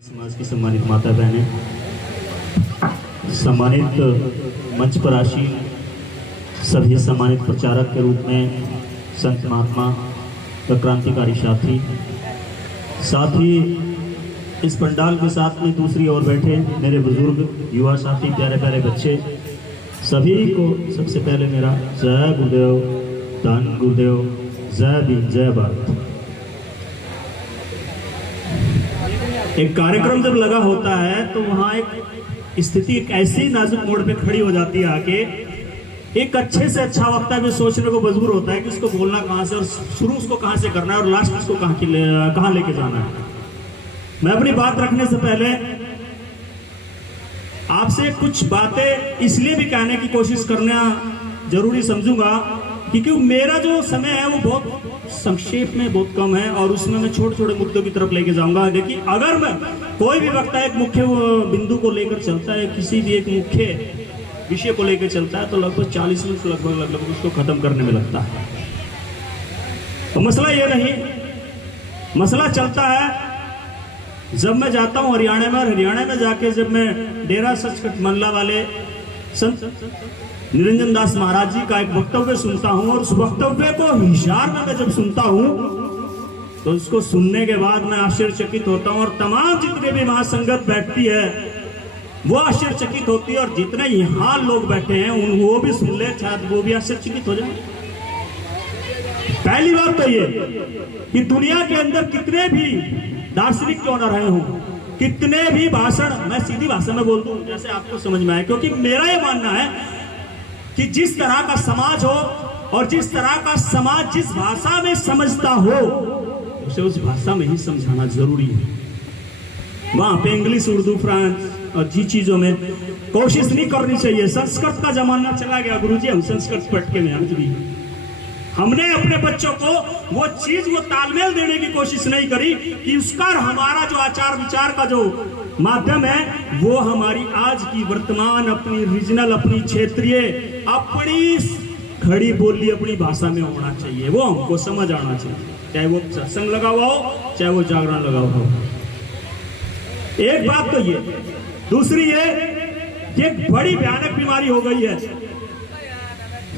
समाज की सम्मानित माता बहनें, सम्मानित मंच पर आसीन सभी सम्मानित प्रचारक के रूप में संत महात्मा व क्रांतिकारी साथी, साथ ही इस पंडाल के साथ में दूसरी ओर बैठे मेरे बुजुर्ग युवा साथी, प्यारे प्यारे बच्चे, सभी को सबसे पहले मेरा जय गुरुदेव, धन गुरुदेव, जय भीम, जय भारत। एक कार्यक्रम जब लगा होता है तो वहां एक स्थिति एक ऐसी नाजुक मोड़ पे खड़ी हो जाती है आके एक अच्छे से अच्छा वक्ता भी सोचने को मजबूर होता है कि उसको बोलना कहां से और शुरू उसको कहां से करना है और लास्ट उसको कहां लेके जाना है। मैं अपनी बात रखने से पहले आपसे कुछ बातें इसलिए भी कहने की कोशिश करना जरूरी समझूंगा क्योंकि मेरा जो समय है वो बहुत संक्षेप में बहुत कम है और उसमें मैं छोटे छोटे मुद्दों की तरफ लेके जाऊंगा। देखिए, अगर मैं कोई भी वक्ता एक मुख्य बिंदु को लेकर चलता है, किसी भी एक मुख्य विषय को लेकर चलता है तो लगभग 40 मिनट लगभग उसको खत्म करने में लगता है। तो मसला ये नहीं, मसला चलता है जब मैं जाता हूं हरियाणा में, और हरियाणा में जाके जब मैं डेरा सचखंड मंडला वाले संत निरंजन दास महाराज जी का एक वक्तव्य सुनता हूं और उस वक्तव्य को हिसार में मैं जब सुनता हूं तो उसको सुनने के बाद मैं आश्चर्यचकित होता हूं और तमाम जितने भी महासंगत बैठती है वो आश्चर्यचकित होती है और जितने यहां लोग बैठे हैं वो भी सुन ले, शायद वो भी आश्चर्यचकित हो जाए। पहली बात तो ये कि दुनिया के अंदर कितने भी दार्शनिक क्यों न रहे हों, कितने भी भाषण, मैं सीधी भाषा में बोल दूं जैसे आपको समझ में आए, क्योंकि मेरा ये मानना है कि जिस तरह का समाज हो और जिस तरह का समाज जिस भाषा में समझता हो उसे उस भाषा में ही समझाना जरूरी है। वहां पे इंग्लिश, उर्दू, फ्रांस और जी चीजों में कोशिश नहीं करनी चाहिए। संस्कृत का जमाना चला गया गुरुजी, हम संस्कृत पढ़ के मेहनत भी हमने अपने बच्चों को वो चीज, वो तालमेल देने की कोशिश नहीं करी कि उसका हमारा जो आचार विचार का जो माध्यम है वो हमारी आज की वर्तमान अपनी रीजनल, अपनी क्षेत्रीय, अपनी खड़ी बोली, अपनी भाषा में होना चाहिए। वो हमको समझ आना चाहिए, चाहे वो सत्संग लगा हुआ हो चाहे वो जागरण लगा हुआ हो। एक बात तो ये, दूसरी ये कि एक बड़ी भयानक बीमारी हो गई है,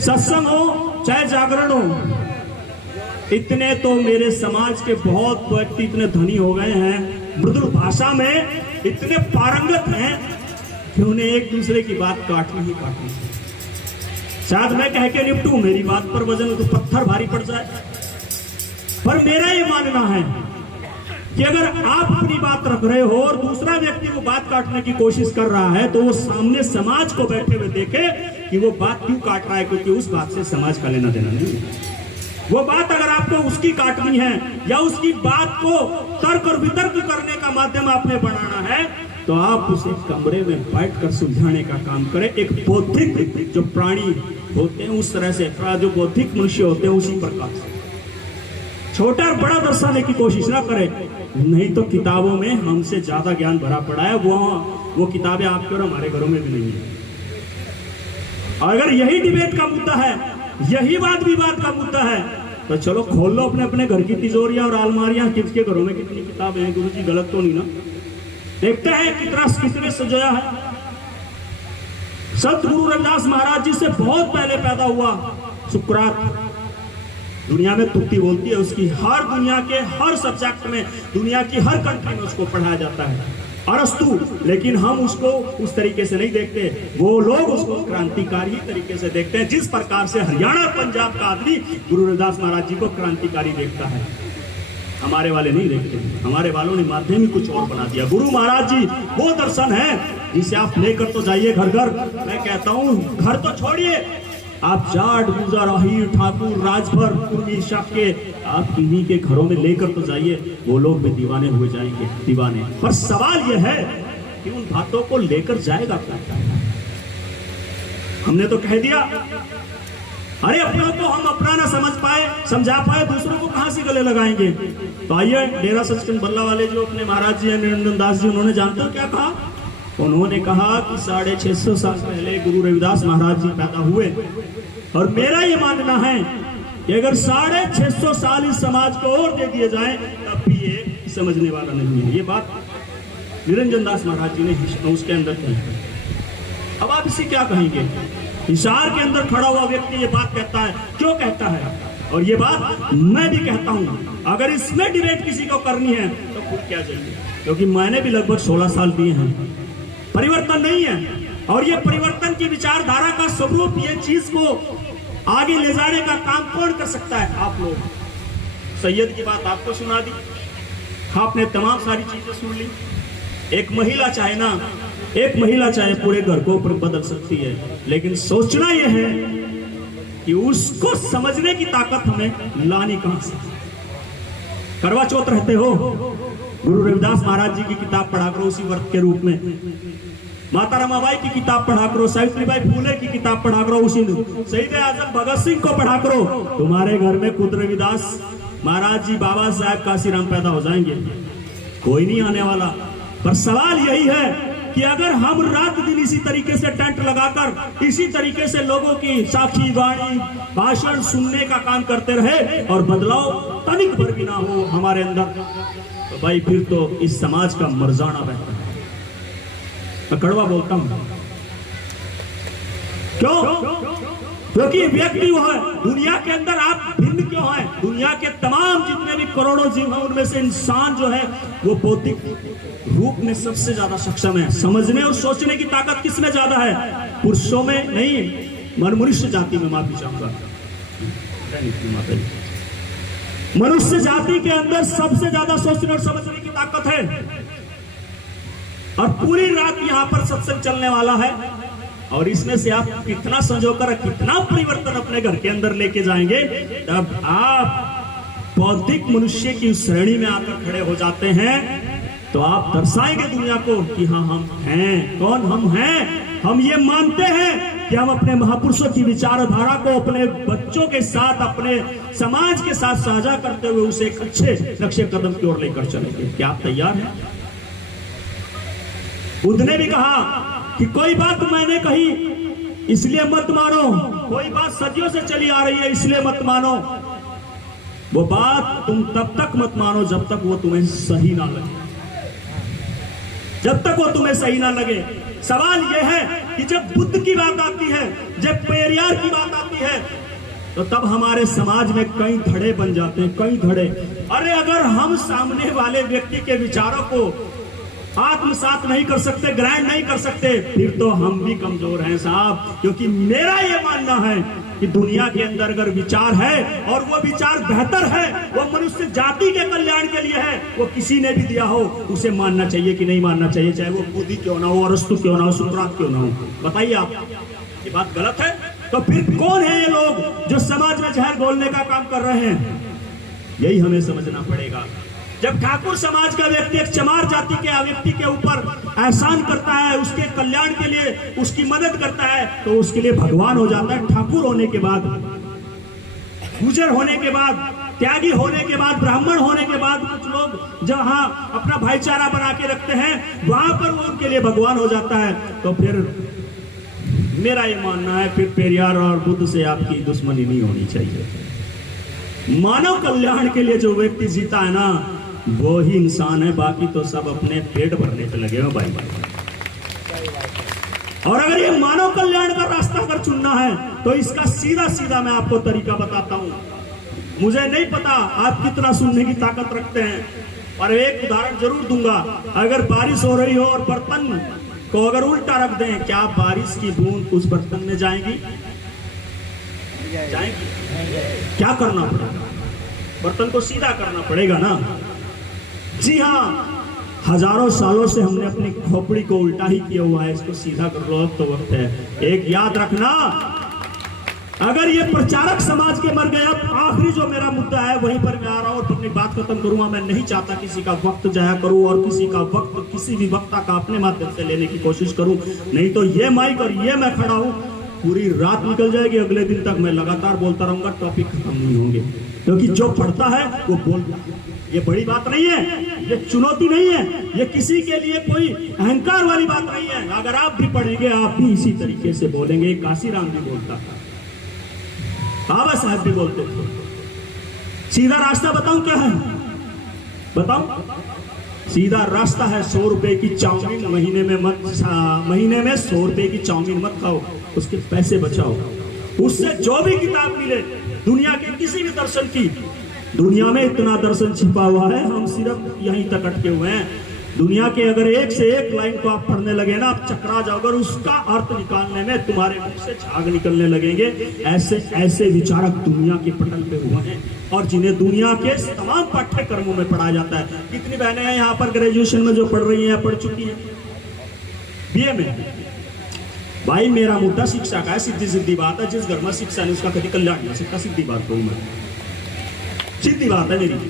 सत्संग हो चाहे जागरण हो, इतने तो मेरे समाज के बहुत व्यक्ति इतने धनी हो गए हैं, मृदुल भाषा में इतने पारंगत हैं कि उन्हें एक दूसरे की बात काटनी ही काटनी। शायद मैं कह के निपटूं, मेरी बात पर वजन तो पत्थर भारी पड़ जाए, पर मेरा ये मानना है कि अगर आप अपनी बात रख रहे हो और दूसरा व्यक्ति वो बात काटने की कोशिश कर रहा है तो वो सामने समाज को बैठे हुए देखे कि वो बात क्यों काट रहा है, क्योंकि उस बात से समाज का लेना देना नहीं है। वो बात अगर आपको उसकी काटनी है या उसकी बात को तर्क और वितर्क करने का माध्यम आपने बनाना है तो आप उसे कमरे में बैठकर सुलझाने का काम करें। एक बौद्धिक जो प्राणी होते हैं उस तरह से, जो बौद्धिक मनुष्य होते हैं उसी प्रकार से छोटा और बड़ा दर्शाने की कोशिश ना करें। नहीं तो किताबों में हमसे ज्यादा ज्ञान भरा पड़ा है, वो किताबें आपके और हमारे घरों में भी नहीं है। अगर यही डिबेट का मुद्दा है, यही वाद विवाद का मुद्दा है तो चलो खोल लो अपने अपने घर की तिजोरियां और अलमारियां, किसके घरों में कितनी किताबें हैं। गुरुजी गलत तो नहीं ना? देखते हैं कितने सजाया है। संत गुरु रविदास महाराज जी से बहुत पहले पैदा हुआ सुकरात, दुनिया में तुक्ति बोलती है उसकी, हर दुनिया के हर सब्जेक्ट में, दुनिया की हर कंट्री में उसको पढ़ाया जाता है, अरस्तु। लेकिन हम उसको उस तरीके से नहीं देखते, वो लोग उसको क्रांतिकारी तरीके से देखते हैं, जिस प्रकार से हरियाणा और पंजाब का आदमी गुरु रविदास महाराज जी को क्रांतिकारी देखता है। हमारे वाले नहीं देखते, हमारे वालों ने माध्यम ही कुछ और बना दिया। गुरु महाराज जी वो दर्शन है जिसे आप लेकर तो जाइए घर घर। मैं कहता हूं घर तो छोड़िए, आप जाट, गुर्जर, अहीर, ठाकुर, राजभर, कुर्मी, शाक्य, आप किन्हीं के घरों में लेकर तो जाइए, वो लोग भी दीवाने हुए जाएंगे, दीवाने। पर सवाल यह है कि उन बातों को लेकर जाएगा क्या? हमने तो कह दिया, अरे अपनों को हम अपना ना समझ पाए, समझा पाए, दूसरों को कहां से गले लगाएंगे? तो आइए, डेरा सचखंड बल्ला वाले जो अपने महाराज जी हैं निरंजन दास जी, उन्होंने जानते हो क्या कहा? उन्होंने कहा कि 650 साल पहले गुरु रविदास महाराज जी पैदा हुए और मेरा ये मानना है कि अगर 650 साल इस समाज को और दे दिए जाएं तब भी ये समझने वाला नहीं है। ये बात निरंजन दास महाराज जी ने उसके अंदर कही। अब आप इसे क्या कहेंगे? हिसार के अंदर खड़ा हुआ व्यक्ति ये बात कहता है, क्यों कहता है? और ये बात मैं भी कहता हूं, अगर इसमें डिबेट किसी को करनी है तो खुद क्या चाहिए, क्योंकि मैंने भी लगभग 16 साल दिए हैं, परिवर्तन नहीं है। और ये परिवर्तन की विचारधारा का स्वरूप, ये चीज को आगे ले जाने का काम कौन कर सकता है? आप लोग। सैयद की बात आपको सुना दी, आपने तमाम सारी चीजें सुन ली। एक महिला चाहे ना, एक महिला चाहे पूरे घर को बदल सकती है, लेकिन सोचना यह है कि उसको समझने की ताकत हमें लानी कहां से? करवा चौथ रहते हो, गुरु रविदास महाराज जी की किताब पढ़ा करो उसी व्रत के रूप में, माता रमाबाई की किताब पढ़ा करो, सावित्रीबाई फूले की किताब पढ़ा करो, उसी शहीद आजम भगत सिंह को पढ़ा करो, तुम्हारे घर में खुद रविदास महाराज जी, बाबा साहब, काशीराम पैदा हो जाएंगे। कोई नहीं आने वाला। पर सवाल यही है कि अगर हम रात दिन इसी तरीके से टेंट लगाकर इसी तरीके से लोगों की साखी वाणी भाषण सुनने का काम करते रहे और बदलाव तनिक भर भी ना हो हमारे अंदर, तो भाई फिर तो इस समाज का मर जाना बेहतर है। मैं कड़वा बोलता हूं, क्यों? क्योंकि व्यक्ति वो है दुनिया के अंदर, आप भिन्न क्यों हैं? दुनिया के तमाम जितने भी करोड़ों जीव हैं उनमें से इंसान जो है वो बौद्धिक रूप में सबसे ज्यादा सक्षम है। समझने और सोचने की ताकत किसमें ज्यादा है? पुरुषों में नहीं, मनुष्य जाति में, माफी चाहूंगा, मनुष्य जाति के अंदर सबसे ज्यादा सोचने और समझने की ताकत है। और पूरी रात यहाँ पर सत्संग चलने वाला है, और इसमें से आप कितना संजोकर कितना परिवर्तन अपने घर के अंदर लेके जाएंगे, तब आप बौद्धिक मनुष्य की श्रेणी में आकर खड़े हो जाते हैं, तो आप दर्शाएंगे दुनिया को कि हाँ हम हैं। कौन हम हैं? हम ये मानते हैं कि हम अपने महापुरुषों की विचारधारा को अपने बच्चों के साथ, अपने समाज के साथ साझा करते हुए उसे एक अच्छे नक्शे कदम की ओर लेकर चलेंगे। क्या आप तैयार हैं? बुद्ध ने भी कहा कि कोई बात मैंने कही इसलिए मत मानो, कोई बात सदियों से चली आ रही है इसलिए मत मानो। वो बात तुम तब तक मत मानो जब तक वो तुम्हें सही ना लगे, जब तक वो तुम्हें सही ना लगे। सवाल यह है कि जब बुद्ध की बात आती है, जब पेरियार की बात आती है, तो तब हमारे समाज में कई धड़े बन जाते हैं, कई धड़े। अरे अगर हम सामने वाले व्यक्ति के विचारों को आत्मसात नहीं कर सकते, ग्रहण नहीं कर सकते, फिर तो हम भी कमजोर हैं साहब। क्योंकि मेरा यह मानना है कि दुनिया के अंदर अगर विचार है और वो विचार बेहतर है, वो मनुष्य जाति के कल्याण के लिए है, वो किसी ने भी दिया हो, उसे मानना चाहिए कि नहीं मानना चाहिए? चाहे वो बुद्धि क्यों ना हो, अरस्तु क्यों ना हो, सुकरात क्यों ना हो। बताइए आप, ये बात गलत है? तो फिर कौन है ये लोग जो समाज में जहर घोलने का काम कर रहे हैं? यही हमें समझना पड़ेगा। जब ठाकुर समाज का व्यक्ति एक चमार जाति के व्यक्ति के ऊपर एहसान करता है, उसके कल्याण के लिए उसकी मदद करता है, तो उसके लिए भगवान हो जाता है। ठाकुर होने के बाद, गुजर होने के बाद, त्यागी होने के बाद, ब्राह्मण होने के बाद कुछ लोग जहां अपना भाईचारा बना के रखते हैं, वहां पर वो उनके लिए भगवान हो जाता है। तो फिर मेरा ये मानना है, फिर पेरियार और बुद्ध से आपकी दुश्मनी नहीं होनी चाहिए। मानव कल्याण के लिए जो व्यक्ति जीता है ना, वो ही इंसान है, बाकी तो सब अपने पेट भरने पे लगे हो भाई। और अगर ये मानव कल्याण का रास्ता अगर चुनना है, तो इसका सीधा सीधा मैं आपको तरीका बताता हूं। मुझे नहीं पता आप कितना सुनने की ताकत रखते हैं, और एक उदाहरण जरूर दूंगा। अगर बारिश हो रही हो और बर्तन को अगर उल्टा रख दें, क्या बारिश की बूंद उस बर्तन में जाएगी? जाएगी? क्या करना पड़ेगा? बर्तन को सीधा करना पड़ेगा ना। जी हाँ, हजारों सालों से हमने अपनी खोपड़ी को उल्टा ही किया हुआ है, इसको सीधा कर लो, अब तो वक्त है। एक याद रखना, अगर ये प्रचारक समाज के मर गए, अब आखिरी जो मेरा मुद्दा है वहीं पर मैं आ रहा हूं और अपनी बात खत्म करूंगा। मैं नहीं चाहता किसी का वक्त जाया करूं और किसी का वक्त किसी भी वक्ता का अपने माध्यम से लेने की कोशिश करूं, नहीं तो ये माइक और ये मैं खड़ा हूं, पूरी रात निकल जाएगी, अगले दिन तक मैं लगातार बोलता रहूंगा, टॉपिक खत्म नहीं होंगे। क्योंकि जो पढ़ता है वो बोलता है। ये बड़ी बात नहीं है, ये चुनौती नहीं है, ये किसी के लिए कोई अहंकार वाली बात नहीं है। अगर आप भी पढ़ेंगे, आप भी इसी तरीके से बोलेंगे। काशीराम भी बोलता था, बाबा साहब भी बोलते थे। सीधा रास्ता बताऊं क्या है? बताऊं? सीधा रास्ता है, 100 रुपए की चाउमीन महीने में 100 रुपए की चाउमीन मत खाओ, उसके पैसे बचाओ। उससे जो भी किताब मिले दुनिया के किसी भी दर्शन की, दुनिया में इतना दर्शन छिपा हुआ है, हम सिर्फ यहीं तक अटके हुए हैं। दुनिया के अगर एक से एक लाइन को आप पढ़ने लगे ना, आप चकरा जाओगे और उसका अर्थ निकालने में तुम्हारे मुख से झाग निकलने लगेंगे। ऐसे ऐसे विचारक दुनिया के पटल पे हुए हैं और जिन्हें दुनिया के तमाम पाठ्यक्रमों में पढ़ाया जाता है। कितनी बहनें हैं यहाँ पर ग्रेजुएशन में जो पढ़ रही हैं या पढ़ चुकी हैं बीए में? भाई मेरा मुद्दा शिक्षा का है, सीधी सीधी बात है। जिस घर में शिक्षा नहीं उसका कभी कल्याण नहीं सकता, सीधी बात कहूँ मैं, सीधी बात है मेरी।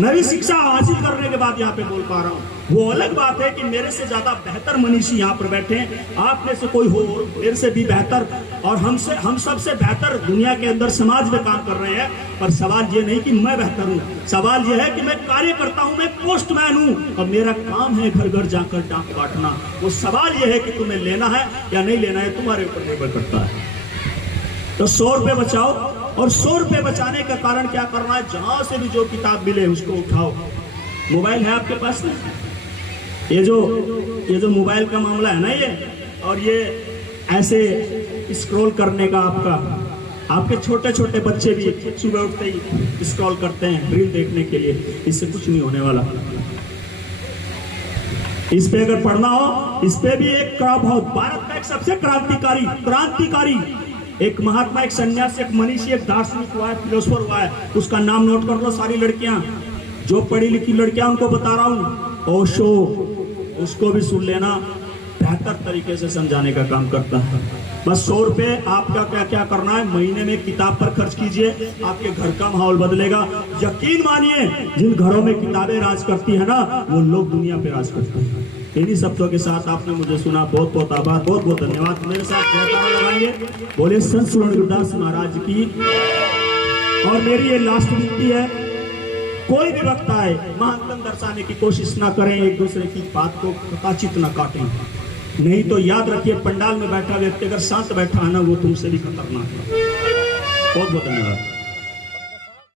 मैं भी शिक्षा हासिल करने के बाद यहाँ पे बोल पा रहा हूँ। वो अलग बात है कि मेरे से ज्यादा बेहतर मनीषी यहाँ पर बैठे हैं, आप में से कोई हो मेरे से भी बेहतर और हम सबसे बेहतर दुनिया के अंदर समाज में काम कर रहे हैं। पर सवाल ये नहीं कि मैं बेहतर हूँ, सवाल ये है कि मैं कार्य करता हूँ, मैं पोस्टमैन हूँ और मेरा काम है घर घर जाकर डाक बांटना। वो सवाल ये है कि तुम्हें लेना है या नहीं लेना है, तुम्हारे ऊपर निर्भर करता है। तो 100 रुपए बचाओ और 100 रुपए बचाने का कारण क्या करना है, जहां से भी जो किताब मिले उसको उठाओ। मोबाइल है आपके पास में? ये जो मोबाइल का मामला है ना, ये और ये ऐसे स्क्रॉल करने का आपके छोटे छोटे बच्चे भी सुबह उठते ही स्क्रॉल करते हैं रील देखने के लिए। इससे कुछ नहीं होने वाला। इस पे अगर पढ़ना हो, इस पे भी एक भारत का एक सबसे क्रांतिकारी एक महात्मा, एक सन्यासी, एक मनीषी, एक दार्शनिक हुआ है, फिलोसोफर हुआ है। उसका नाम नोट कर लो सारी लड़कियां, जो पढ़ी लिखी लड़कियां उनको बता रहा हूं। ओशो, उसको भी सुन लेना, बेहतर तरीके से समझाने का काम करता है। बस 100 रुपए आपका क्या करना है, महीने में किताब पर खर्च कीजिए, आपके घर का माहौल बदलेगा। यकीन मानिए, जिन घरों में किताबें राज करती है ना, वो लोग दुनिया पे राज करते हैं। इन्हीं शब्दों के साथ आपने मुझे सुना, बहुत बहुत आभार, बहुत बहुत धन्यवाद। मेरे साथ जयकारा लगाइए, बोले संत सुवर्ण गुरुदास महाराज की। और मेरी ये लास्ट विनती है, कोई भी वक्त आए महानतम दर्शाने की कोशिश ना करें, एक दूसरे की बात को कदाचित ना काटें। नहीं तो याद रखिए, पंडाल में बैठा व्यक्ति अगर शांत बैठा है ना, वो तुमसे भी खतरनाक है। बहुत बहुत धन्यवाद।